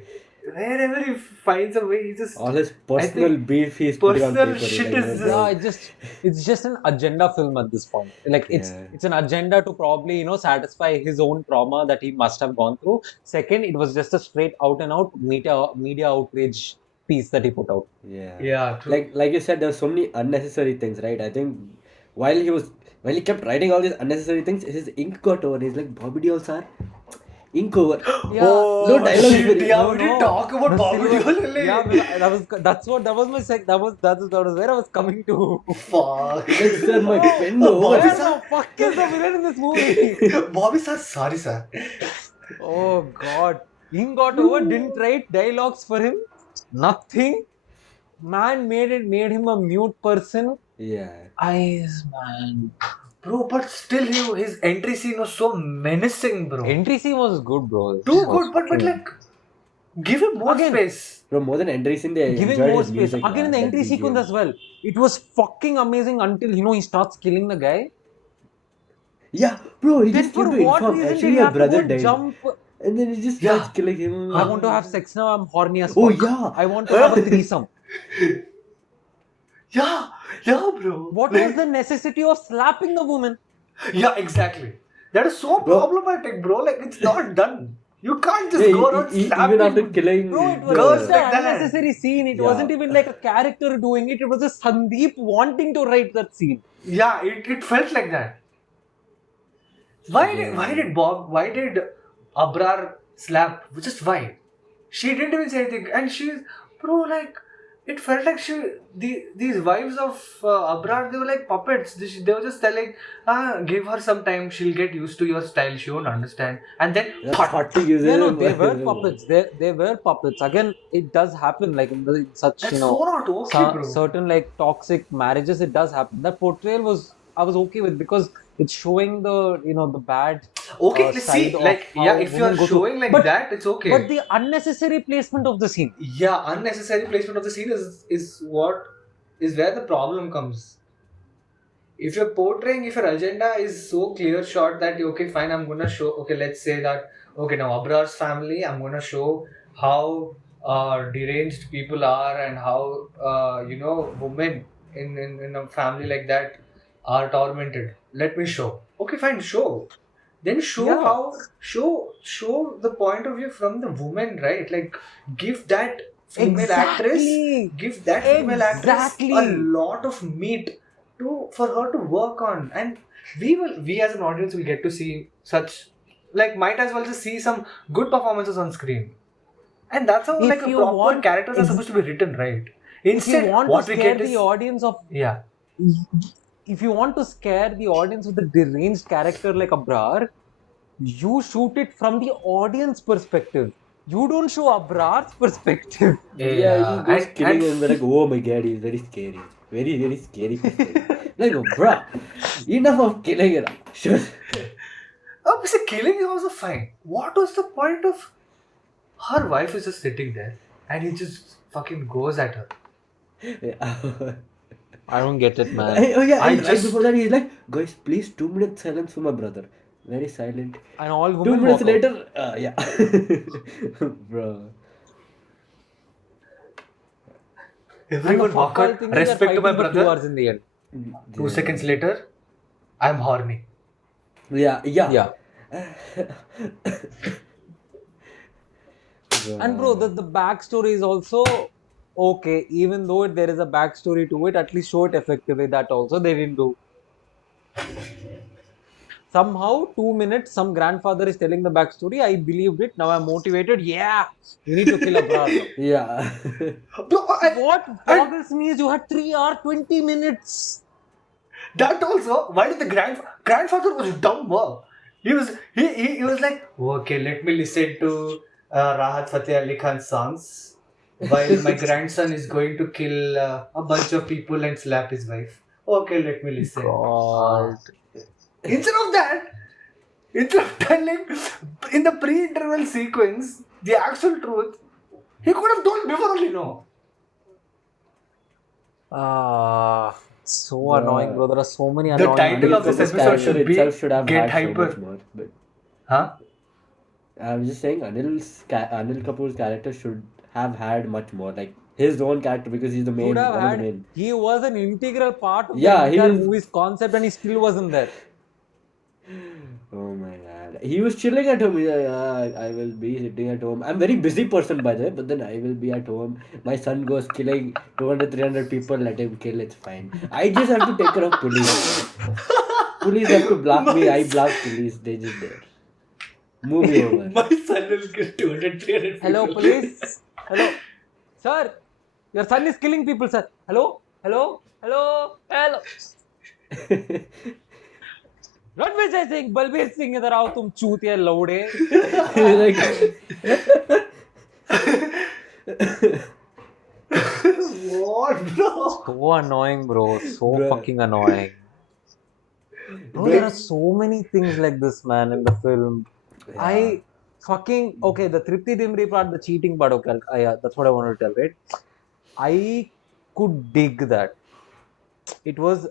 wherever he finds a way, he just, All his I personal think, beef he's putting on personal paper. shit Like, is Yeah, just, it's just an agenda film at this point. Like yeah. it's an agenda to probably satisfy his own trauma that he must have gone through. Second, it was just a straight out and out media outrage piece that he put out. Yeah. yeah, true. Like you said, there's so many unnecessary things, right? I think while he kept writing all these unnecessary things, his ink got over. He's like, Bobby Deol sir, ink over. Yeah, No Oh dialogue is shit! very. Yeah, we didn't talk about the Bobby silver. Deol. Yeah, that was my sec. That was where I was coming to. Fuck. Like, sir, my Oh, pen Oh, over. Bobby where sir. the fuck is the villain in this movie? Bobby sir, sorry sir. Oh God, Ing got over. Didn't write dialogues for him. Nothing. Man made him a mute person. Yeah. Eyes, man. Bro, but still, his entry scene was so menacing, bro. Entry scene was good, bro. Too good, but like, give him more Again, space. Bro, more than entry scene, they giving enjoyed more his space. music, Again, in man. the That entry sequence BGM. as well. It was fucking amazing until he starts killing the guy. Yeah, bro, he Then just came for to what inform. reason did Actually, he your have to brother go died. jump? And then he just starts Yeah. killing him. I want to have sex now. I'm horny as fuck. Oh, yeah. I want to have a threesome. Yeah, bro. What was the necessity of slapping the woman? Yeah, exactly. That is so Bro. problematic, bro. Like, it's not done. You can't just Yeah, go around slapping. even after killing Bro, it was Girls just like an that. unnecessary scene. It Yeah. wasn't even like a character doing it. It was just Sandeep wanting to write that scene. Yeah, it felt like that. Why did Abrar slap? Just why? She didn't even say anything, and she's, bro, like, it felt like these wives of Abrar, they were like puppets. They were just telling, give her some time, she'll get used to your style, she won't understand. And then, Yeah, thud. 30 years. Yeah, no, they were puppets. They were puppets. Again, it does happen, like in such, That's so not okay, bro. certain like toxic marriages. It does happen. That portrayal was I was okay with, because it's showing the the bad Okay, let's side see, of like, yeah, how if you're women go through. showing like But that, it's but okay. the unnecessary placement of the scene. Yeah, unnecessary placement of the scene is what is where the problem comes. If you're portraying, if your agenda is so clear shot that okay, fine, I'm gonna show, okay, let's say that, okay, now Abrar's family, I'm gonna show how deranged people are, and how women in a family like that are tormented. Let me show. Okay, fine, show. Then show Yeah, how, show the point of view from the woman, right? Like, give that female actress exactly, give that female actress a exactly. lot of meat to for her to work on. And we as an audience will get to see such, like, might as well just see some good performances on screen. And that's how, like, If a you proper want, characters are supposed to be written, right? if you Instead, want to what we scare get the is, audience of yeah, if you want to scare the audience with a deranged character like Abrar, you shoot it from the audience perspective. You don't show Abrar's perspective. Yeah, he just yeah, goes and killing and we're like, oh my god, he's very scary. Very, very scary person. Like, oh, bruh, enough of killing it. Sure. obviously killing is also fine. What was the point of her wife is just sitting there and he just fucking goes at her? Yeah. I don't get it, man. Oh yeah, I and right before just that he's like, guys, please 2 minutes silence for my brother. Very silent. And all Two women minutes walk out. later, yeah. Bro. And the everyone fuck walk all out. thing is they're Respect to my fighting for two brother. hours in the end. 2 seconds later, I'm horny. Yeah, yeah. Yeah. And bro, Bro. the backstory is also okay. Even though there is a backstory to it, at least show it effectively. That also they didn't do. Somehow, 2 minutes, some grandfather is telling the backstory. I believed it. Now I'm motivated. Yeah, you need to kill Abrar now. Yeah. Bro, What and boggles me is you had 3 hours, 20 minutes. that also, why did the grandfather was dumb? Wow. He was like, okay, let me listen to Rahat Fateh Ali Khan's songs while my grandson is going to kill a bunch of people and slap his wife. Okay, let me listen. God. Instead of that, instead of telling in the pre-interval sequence the actual truth, he could have told before only, no. So annoying, Bro. bro. There are so many The annoying title Anil of this Kapoor's things. episode character should itself be should have Get had so much Hyper. more. But Huh? I was just saying, Anil Kapoor's character should have had much more. Like his own character because he's the Should main, have one of the had. main. He was an integral part of the Yeah, he entire was. movie's concept, and he still wasn't there. Oh my god. He was chilling at home. Yeah, I will be sitting at home. I'm very busy person by the way, but then I will be at home. My son goes killing 200, 300 people, let him kill, it's fine. I just have to take care of police. Police have to block me, My I son, block police, they just there. Movie over. my son will kill 200, 300 Hello, people. police. Hello, sir. Your son is killing people, sir. Hello, hello, hello, hello. Ranveer Singh Balbir Singh इधर आओ तुम चूतिया लौड़े. Like, What, bro? So annoying, bro. So bro, fucking annoying. Bro, there bro. are so many things like this, man, in the film. Yeah. I fucking okay. The Tripti Dimri part, the cheating part. Okay, yeah, that's what I wanted to tell, right? I could dig that. It was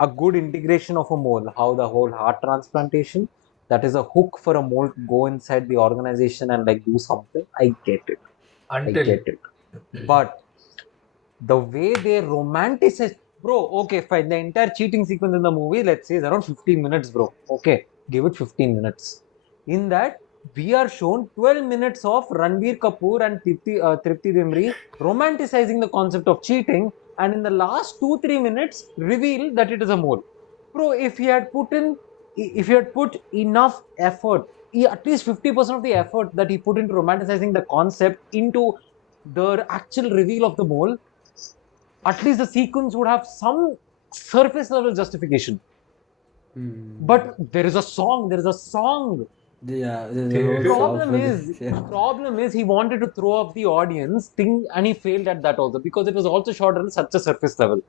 a good integration of a mole. How the whole heart transplantation, that is a hook for a mole to go inside the organization and like do something. I get it. I Until. get it. But the way they romanticize, bro, okay, fine. The entire cheating sequence in the movie, let's say, is around 15 minutes, bro. Okay, give it 15 minutes. In that, we are shown 12 minutes of Ranbir Kapoor and Tripti Dimri romanticizing the concept of cheating, and in the last 2-3 minutes, reveal that it is a mole. Bro, if he had put enough effort, at least 50% of the effort that he put into romanticizing the concept into the actual reveal of the mole, at least the sequence would have some surface level justification. Hmm. But there is a song. There is a song. Yeah, there's a whole song Problem for is, this. Yeah. problem is he wanted to throw off the audience thing, and he failed at that also because it was also shot on such a surface level.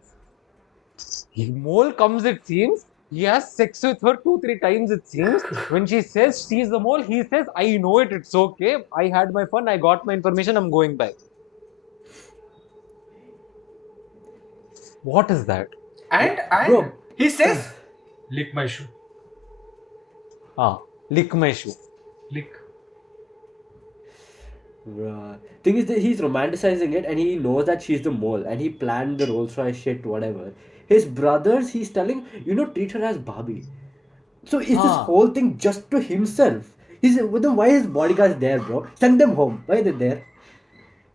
Mole comes, it seems. He has sex with her 2, 3 times, it seems. When she says she's the mole, he says, I know it, it's okay. I had my fun, I got my information, I'm going back. What is that? And Yeah, and bro. he says, "Lick my shoe, Ah, lick my shoe. lick." Thing is that he's romanticizing it and he knows that she's the mole and he planned the Rolls Royce shit, whatever. His brothers, he's telling, treat her as Barbie. So is this Ah, whole thing just to himself? He's with them. Why is bodyguards there, bro? Send them home. Why are they there?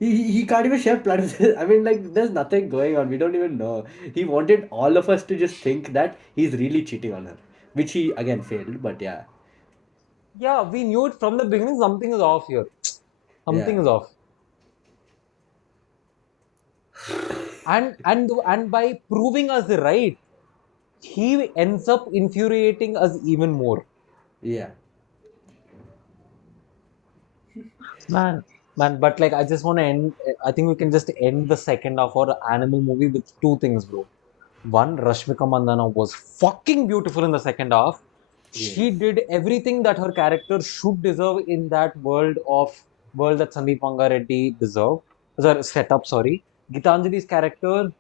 He can't even share plans. I mean, like, there's nothing going on. We don't even know. He wanted all of us to just think that he's really cheating on her, which he again failed. But yeah, yeah, we knew it from the beginning. Something is off here. yeah, Something is off. And by proving us right, he ends up infuriating us even more. yeah, Man, but like I just want to end. I think we can just end the second half or animal movie with two things, bro. One, Rashmika Mandana was fucking beautiful in the second half. yes, She did everything that her character should deserve in that world that Sandeep Vanga Reddy deserved. Sorry, set up, sorry. Gitanjali's character,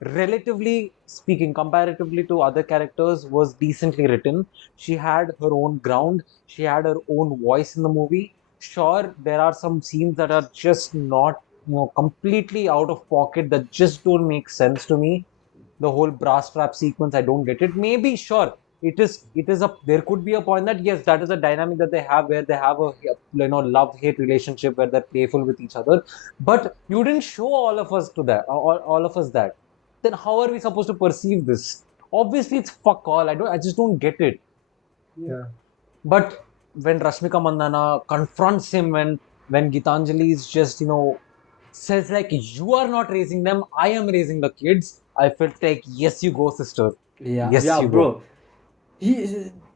relatively speaking, comparatively to other characters, was decently written. She had her own ground. She had her own voice in the movie. Sure, there are some scenes that are just not, completely out of pocket that just don't make sense to me. The whole brass trap sequence, I don't get it. Maybe, sure, it is a there could be a point that yes, that is a dynamic that they have where they have a love hate relationship where they're playful with each other, but you didn't show all of us to that, all of us that. Then how are we supposed to perceive this? Obviously it's fuck all. I just don't get it. Yeah. But when Rashmika Mandana confronts him, when Gitanjali is just says like, you are not raising them, I am raising the kids, I felt like, yes you go, sister, yeah, yes yeah, you go. bro.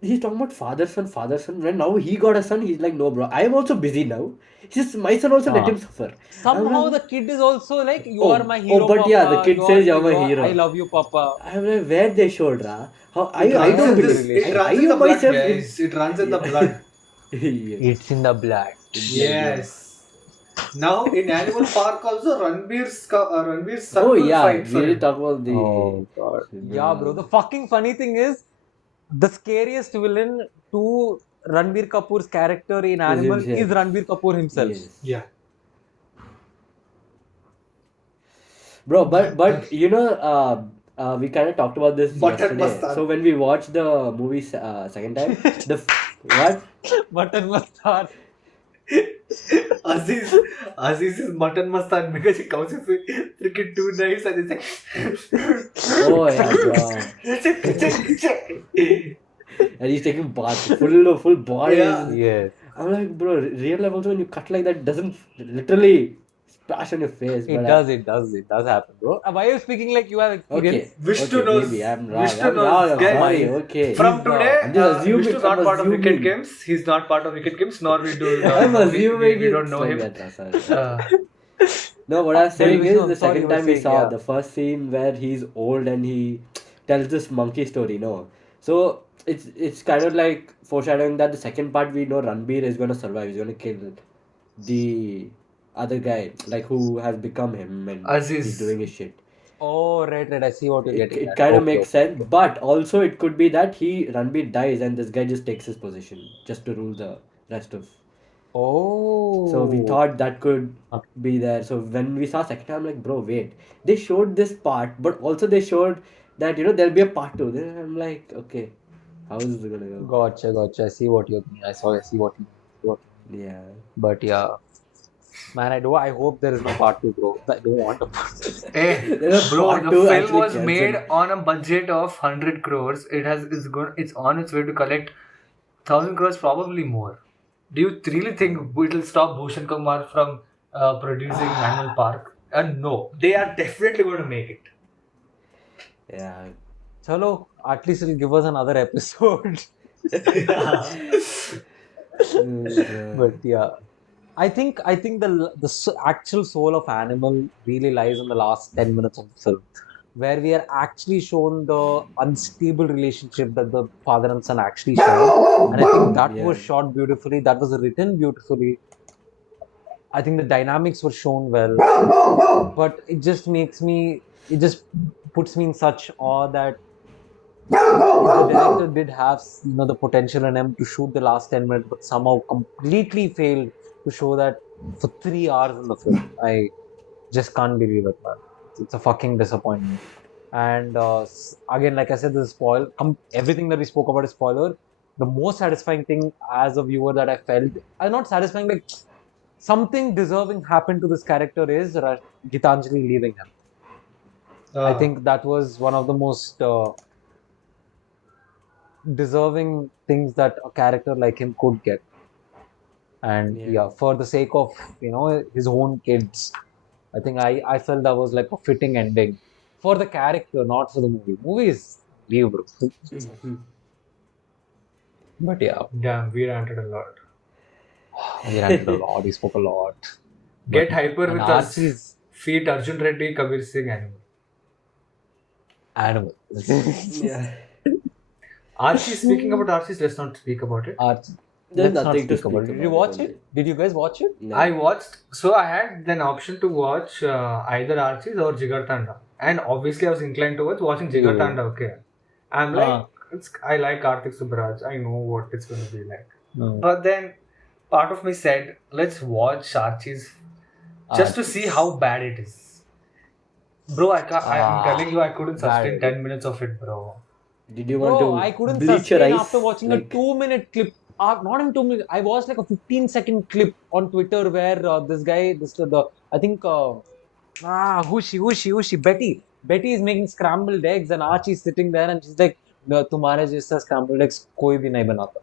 He's talking about father son, father son. When now he got a son, he's like, no, bro, I am also busy now. He says, my son also let Ah. him suffer. I'm Somehow like, the kid is also like, you are oh, my oh, hero, but yeah, the papa. kid says you're my I hero. love you, papa. I'm like, where they showed, ra? How It I runs don't in Family believe. this. It I runs relationship. in the blood, myself, if guys. It runs in the yeah. blood. Yes, It's in the blood. it's like blood. Yes. Now in Animal Park also, Ranveer's Oh son will yeah, fight we for didn't him. talk about the Oh god. Yeah, bro. bro. The fucking funny thing is, the scariest villain to Ranbir Kapoor's character in Is Animal is himself. Ranbir Kapoor himself. Yes, Yeah. bro. But we kind of talked about this Button yesterday. Mastan. So when we watched the movie second time, what? Button Mastar. Aziz, Aziz is mutton mastan because he comes with freaking two knives and he's Oh yeah, bro. like, And he's taking bath, full body. yeah. Yes. I'm like, bro, real life also when you cut like that doesn't literally splash on your face. But It does, it does happen, bro. Why are you speaking like you have experience? okay, Vishnu okay, maybe knows. I'm wrong. Vishnu I'm wrong. knows, I'm guys. sorry. Fine. Okay, From today, I'm just Vishnu assuming. is I'm not part of Wicked assuming. Games. He's not part of Wicked Games, nor we do. I'm assuming We don't it's know like him. that. Sorry. Uh, No, what I was Tell saying Vishnu, is I'm the sorry, you second were time we saying, saw yeah. the first scene where he's old and he tells this monkey story. No, so it's kind of like foreshadowing that the second part we know Ranbir is gonna survive. He's gonna kill the other guy, like who has become him and he's Aziz. doing his shit. Oh, right. I see what you're It getting it at. kind of Okay, makes okay, sense, okay. but also it could be that Ranbir dies and this guy just takes his position just to rule the rest of. So we Oh. thought that could Okay. be there. So when we saw second time, I'm like, bro, wait. They showed this part, but also they showed that there'll be a part two. Then I'm like, okay, how is this gonna go? Gotcha. I see what you're mean. I see what you mean. Yeah. But yeah, man, I hope there is no part two, bro. I don't want a part two. Hey, Then a bro, part the two film actually was made cancelled. on a budget of 100 crores. It's on its way to collect 1,000 crores, probably more. Do you really think it'll stop Bhushan Kumar from producing Animal Park? No, they are definitely going to make it. Yeah. Chalo, at least it'll give us another episode. But Mm, yeah, I think actual soul of Animal really lies in the last 10 minutes of the film, where we are actually shown the unstable relationship that the father and son actually share, and I think that yeah. was shot beautifully. That was written beautifully. I think the dynamics were shown well, but it just puts me in such awe that the director did have the potential in him to shoot the last 10 minutes, but somehow completely failed to show that for 3 hours in the film. I just can't believe it, man. It's a fucking disappointment. And again, like I said, this is everything that we spoke about is spoiler. The most satisfying thing as a viewer that I felt, not satisfying, like something deserving happened to this character is Gitanjali leaving him. I uh, think that was one of the most deserving things that a character like him could get. And Yeah. yeah, for the sake of his own kids, I think I felt that was like a fitting ending for the character, not for the movie. Movie is leave, bro. But yeah, Damn, we ranted a lot. we ranted a lot. We spoke a lot. But Get hyper and with us. Archie's Feet Arjun Reddy, Kabir Singh, animal. animal. Yeah. Archie, speaking about Archie's, let's not speak about it. Archie. There's Let's not nothing to speak about speak it. Did you about it watch only. it? Did you guys watch it? I No. watched, so I had an option to watch either Archie's or Jigar Tanda. And obviously, I was inclined towards watching Jigar You. Tanda, okay. I'm like, I like Karthik Subbaraj. I know what it's going to be like. No. But then part of me said, let's watch Archie's just to see how bad it is. Bro, I'm telling you, I couldn't sustain Bad. 10 minutes of it, bro. Did you want Bro, I to couldn't bleach your sustain after eyes? watching a Like, 2 minute clip. Not in 2 minutes. I watched like a 15-second clip on Twitter where this guy, I think, who's she, Betty. Betty is making scrambled eggs and Archie's sitting there and she's like, no, तुम्हारे जैसा scrambled eggs कोई भी नहीं बनाता.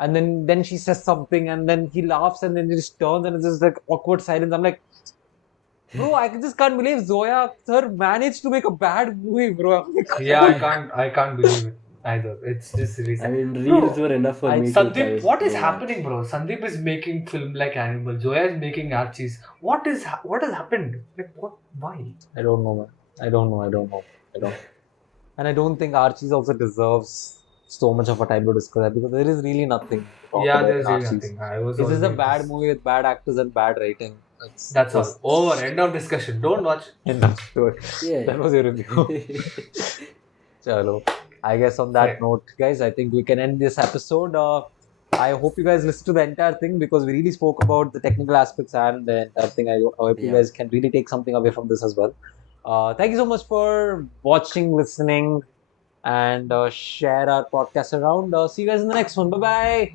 And then she says something and then he laughs and then he just turns and it's just like awkward silence. I'm like, bro, I just can't believe Zoya sir managed to make a bad movie, bro. I'm like, Yeah, I can't believe it either. It's just really I sad. mean, reels Bro, were enough for me to Sandeep, what is go watch. happening, bro? Sandeep is making film like Animal. Zoya is making Archies. What has happened? Like what? Why? I don't know, man. I don't know. And I don't think Archie's also deserves so much of a time to discuss that because there is really nothing to talk Yeah, about in there's really Archie's. nothing. I was This is a only bad just. movie with bad actors and bad writing. That's all. Over. End of discussion. Don't watch. Yeah. That was your review. Chalo. I guess on that Fair. note, guys, I think we can end this episode. I hope you guys listened to the entire thing because we really spoke about the technical aspects and the entire thing. I hope you Yeah. guys can really take something away from this as well. Thank you so much for watching, listening, and share our podcast around. See you guys in the next one. Bye bye.